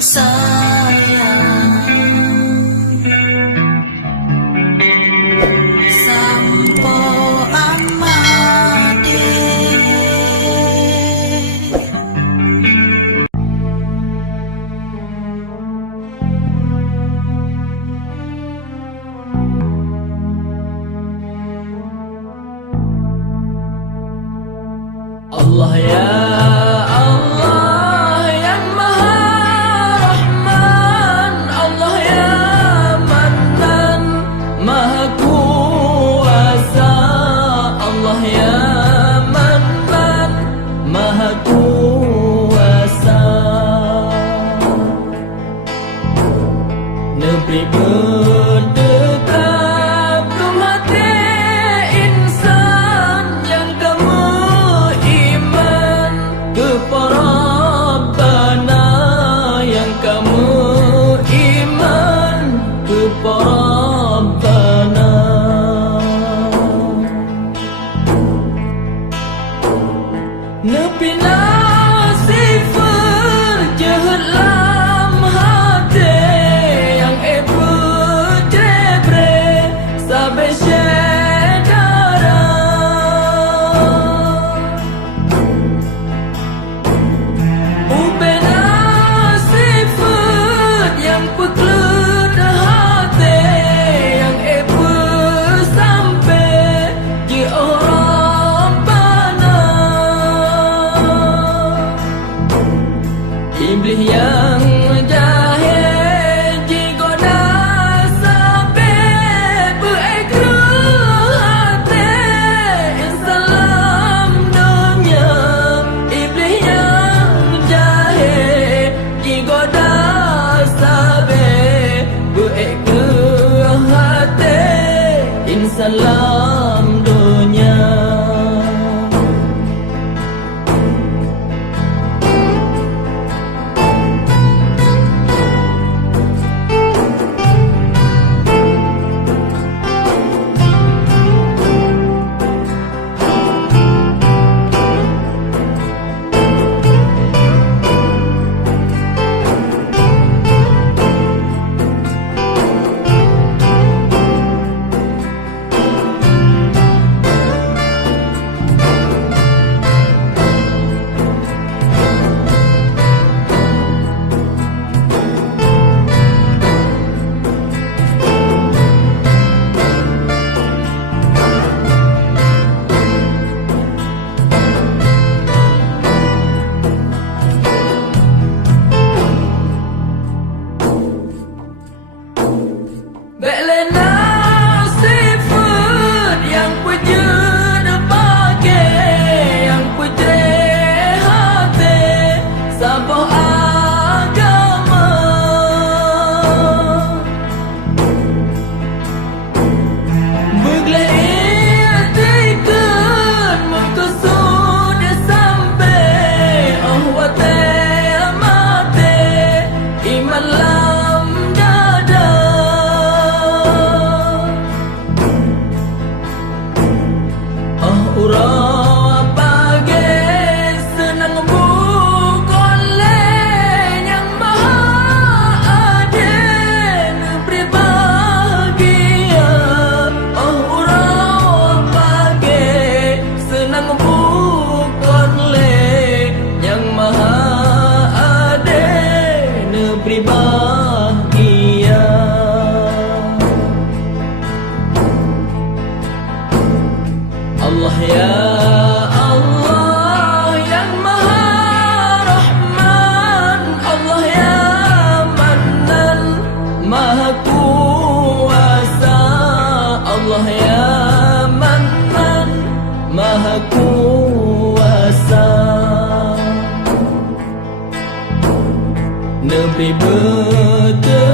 sayang, sampo amade. Allah ya Allah yang Maha Rahman, Allah ya Mannan, Maha Kuasa, Allah ya Mannan, Maha Kuasa. Negeri berdekap hati insan yang kamu iman kepada Rabbana, yang kamu iman kepada Rabbana. Nepi nasifar jahat lam hati yang jebre sampai syedara. Ubena sifat yang pekelut hati yang sampai je orang bana. Iblis yang jahil jigoda sampai berekruh hati salam dunia. Iblis yang jahil jigoda sampai berekruh hati salam dunia. Belena sifat yang pujud pakai, yang pujud hati sabah agama. Bergelar tikun mengkusud sampai ahwat mati iman lam dada. Urang bagai senang bukan lain yang maha adil beri bahagia. Urang bagai senang bukan lain yang maha adil beri bahagia. Allah ya Allah yang Maha Rahman, Allah ya Mannan, Maha Kuasa, Allah ya Mannan, Maha Kuasa. Nabi betul